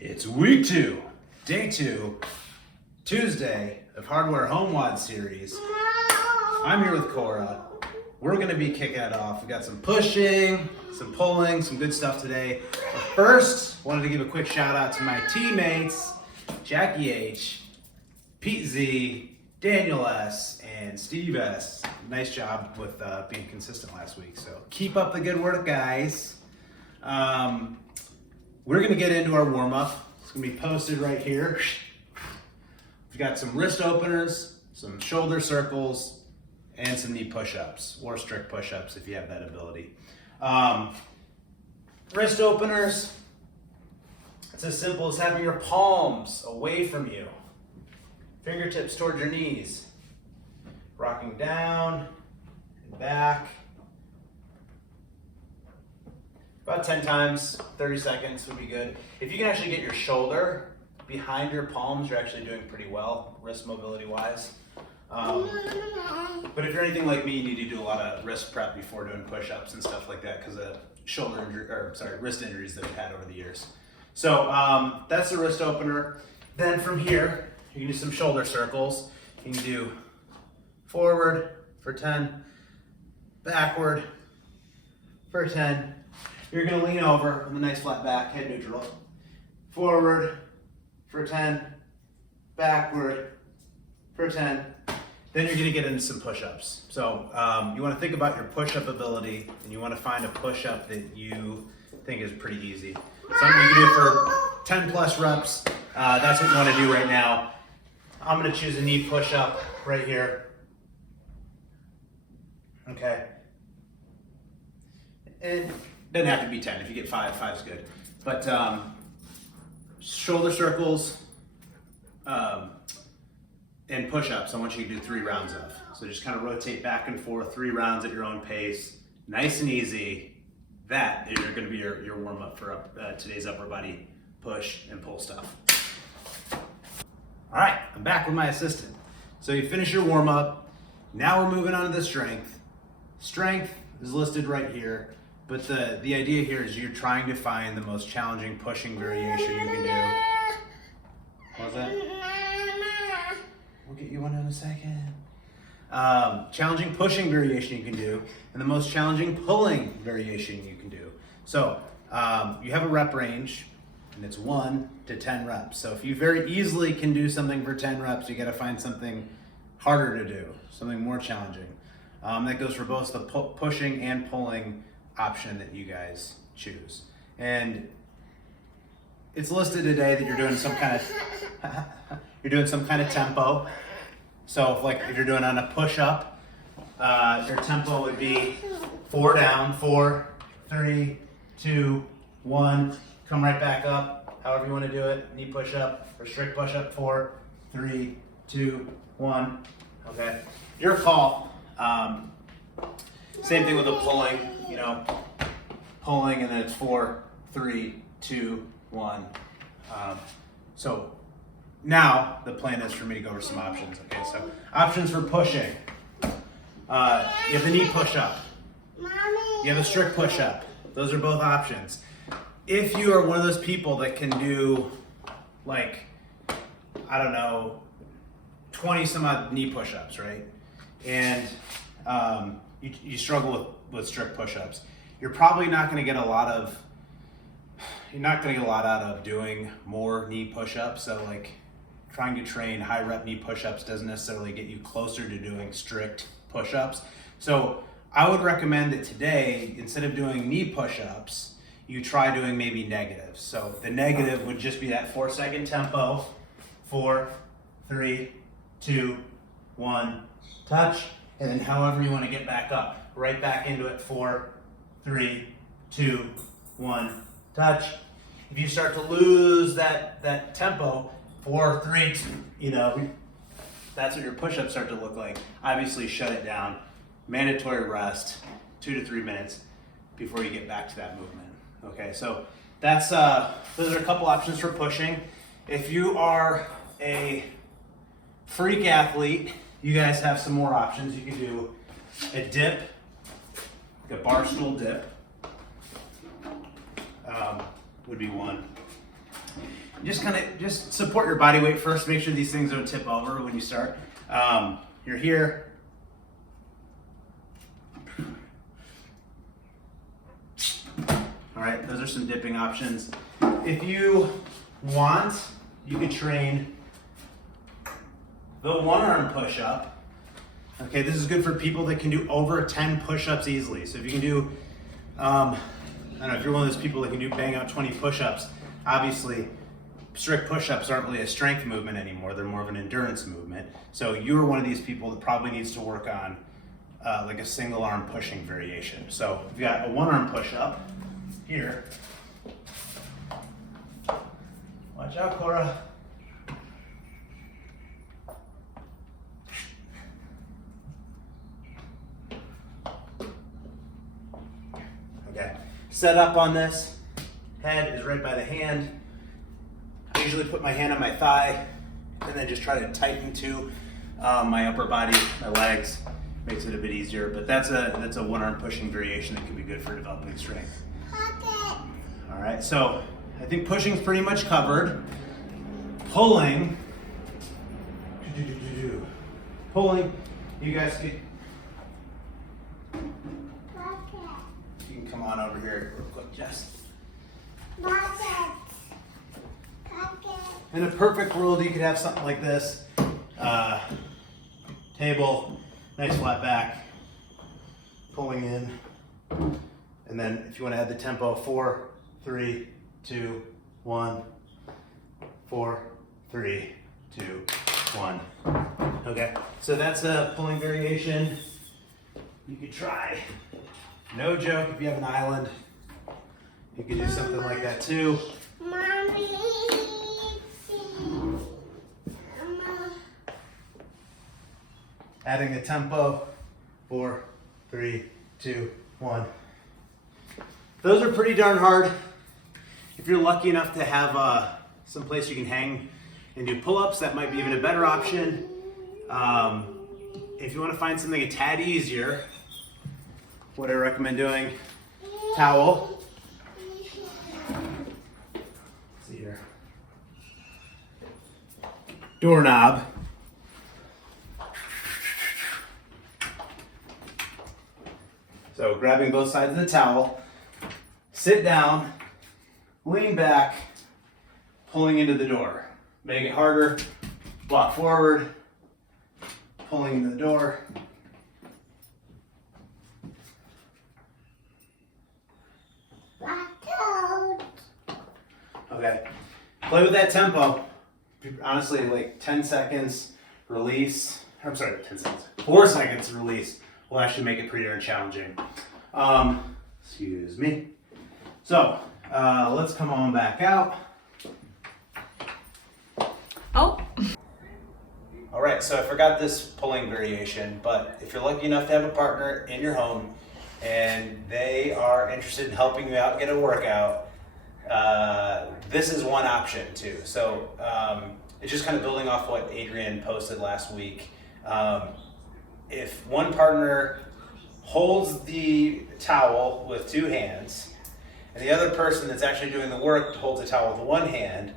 It's week 2, day 2, Tuesday of Hardware Home WOD series. I'm here with Cora. We're going to be kicking it off. We got some pushing, some pulling, some good stuff today. But first, wanted to give a quick shout out to my teammates, Jackie H, Pete Z, Daniel S, and Steve S. Nice job with being consistent last week. So keep up the good work, guys. We're going to get into our warm-up. It's going to be posted right here. We've got some wrist openers, some shoulder circles, and some knee push-ups, or strict push-ups if you have that ability. Wrist openers, it's as simple as having your palms away from you. Fingertips towards your knees. Rocking down and back. About 10 times, 30 seconds would be good. If you can actually get your shoulder behind your palms, you're actually doing pretty well, wrist mobility wise. But if you're anything like me, you need to do a lot of wrist prep before doing push-ups and stuff like that because of wrist injuries that I've had over the years. So that's the wrist opener. Then from here, you can do some shoulder circles. You can do forward for 10, backward for 10. You're gonna lean over with a nice flat back, head neutral. Forward for 10, backward for 10. Then you're gonna get into some push-ups. So you wanna think about your push-up ability and you wanna find a push-up that you think is pretty easy. Something you can do for 10 plus reps. That's what you wanna do right now. I'm gonna choose a knee push-up right here. Okay. And doesn't have to be 10. If you get 5, 5's good. But shoulder circles and push-ups, I want you to do 3 rounds of. So just kind of rotate back and forth, 3 rounds at your own pace. Nice and easy. That is going to be your warm-up for today's upper body push and pull stuff. All right, I'm back with my assistant. So you finish your warm-up. Now we're moving on to the strength. Strength is listed right here. But the idea here is you're trying to find the most challenging pushing variation you can do. What was that? We'll get you one in a second. Challenging pushing variation you can do, and the most challenging pulling variation you can do. So you have a rep range, and it's 1 to 10 reps. So if you very easily can do something for 10 reps, you gotta find something harder to do, something more challenging. That goes for both the pushing and pulling option that you guys choose. And it's listed today that you're doing some kind of tempo. So if you're doing on a push-up, your tempo would be 4 down, 4, 3, 2, 1, come right back up, however you want to do it. Knee push-up or strict push-up, 4, 3, 2, 1. Okay, your call. Same thing with the pulling, pulling and then it's 4, 3, 2, 1. So now the plan is for me to go over some options. Okay, so options for pushing. You have the knee push-up. You have a strict push-up. Those are both options. If you are one of those people that can do 20 some odd knee push-ups, right? And you struggle with strict push-ups. You're probably not going to get a lot out of doing more knee push-ups. So trying to train high rep knee push-ups doesn't necessarily get you closer to doing strict push-ups. So I would recommend that today, instead of doing knee push-ups, you try doing maybe negatives. So the negative would just be that 4-second tempo. 4, 3, 2, 1, touch. And then however you want to get back up, right back into it, 4, 3, 2, 1, touch. If you start to lose that tempo, 4, 3, 2, that's what your push-ups start to look like. Obviously shut it down. Mandatory rest, 2 to 3 minutes before you get back to that movement. Okay, so those are a couple options for pushing. If you are a freak athlete, you guys have some more options. You can do a dip, like a bar stool dip would be one. just support your body weight first. Make sure these things don't tip over when you start. You're here. All right, those are some dipping options. If you want, you can train the one arm push up. Okay, this is good for people that can do over 10 push-ups easily. So if you can do, I don't know, if you're one of those people that can do bang out 20 push-ups, obviously strict push-ups aren't really a strength movement anymore. They're more of an endurance movement. So you're one of these people that probably needs to work on like a single arm pushing variation. So we've got a one arm push-up here. Watch out, Cora. Okay, set up on this. Head is right by the hand. I usually put my hand on my thigh and then just try to tighten to my upper body, my legs. Makes it a bit easier, but that's a one arm pushing variation that can be good for developing strength. All right, so I think pushing's pretty much covered. Pulling, you guys can come on over here real quick, Jess. In a perfect world, you could have something like this. Table, nice flat back, pulling in. And then if you want to add the tempo, 4, 3, 2, 1, 4, 3, 2, 1. Okay, so that's a pulling variation. You could try. No joke, if you have an island, you could do something like that too. Mommy. Adding the tempo, 4, 3, 2, 1. Those are pretty darn hard. If you're lucky enough to have some place you can hang and do pull-ups, that might be even a better option. If you want to find something a tad easier, what I recommend doing, towel. Let's see here. Doorknob. So grabbing both sides of the towel, sit down, lean back, pulling into the door. Make it harder, walk forward, pulling into the door. Okay, play with that tempo. Honestly, like 10 seconds release, I'm sorry, 10 seconds, 4 seconds release will actually make it pretty darn challenging. Excuse me. So, let's come on back out. Oh. All right, so I forgot this pulling variation, but if you're lucky enough to have a partner in your home and they are interested in helping you out get a workout, this is one option too. So it's just kind of building off what Adrian posted last week. If one partner holds the towel with 2 hands and the other person that's actually doing the work holds the towel with one hand,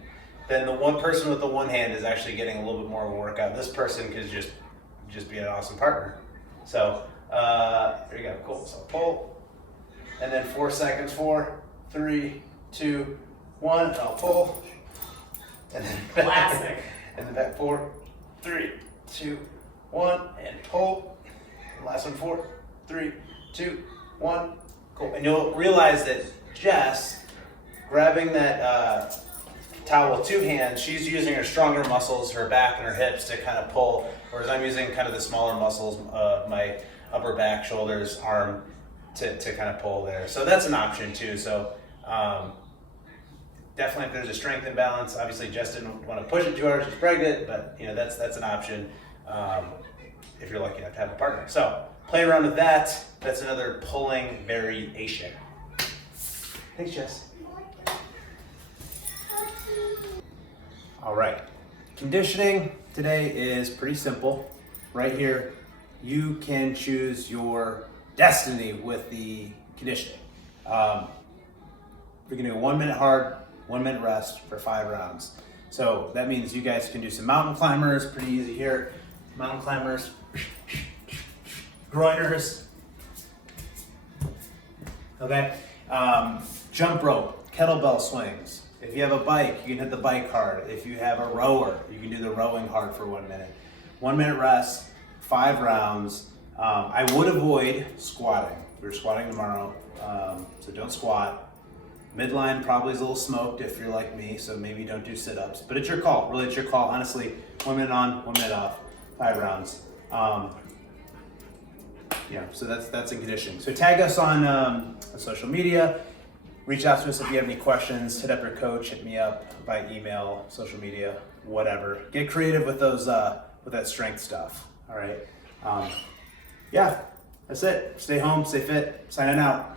then the one person with the one hand is actually getting a little bit more of a workout. This person could just be an awesome partner. So there you go, cool. So pull, and then 4 seconds, 4, 3, 2, 1, and I'll pull, and then back, Classic. and then back 4, 3, 2, 1, and pull. Last one, 4, 3, 2, 1, cool. And you'll realize that Jess, grabbing that towel with 2 hands, she's using her stronger muscles, her back and her hips to kind of pull, whereas I'm using kind of the smaller muscles, my upper back, shoulders, arm, to kind of pull there. So that's an option too. So definitely if there's a strength imbalance, obviously Jess didn't want to push it too hard, she's pregnant, but you know that's an option if you're lucky enough to have a partner. So play around with that. That's another pulling variation. Thanks, Jess. All right, conditioning today is pretty simple. Right here, you can choose your destiny with the conditioning. We're gonna go 1 minute hard, 1 minute rest for 5 rounds. So that means you guys can do some mountain climbers, pretty easy here. Mountain climbers, groiners, okay? Jump rope, kettlebell swings. If you have a bike, you can hit the bike hard. If you have a rower, you can do the rowing hard for 1 minute. 1 minute rest, 5 rounds. I would avoid squatting. We're squatting tomorrow, so don't squat. Midline probably is a little smoked if you're like me, so maybe don't do sit-ups. But it's your call, really it's your call. Honestly, 1 minute on, 1 minute off, 5 rounds. Yeah, so that's in conditioning. So tag us on social media. Reach out to us if you have any questions. Hit up your coach. Hit me up by email, social media, whatever. Get creative with those with that strength stuff. All right. Yeah, that's it. Stay home, stay fit. Signing out.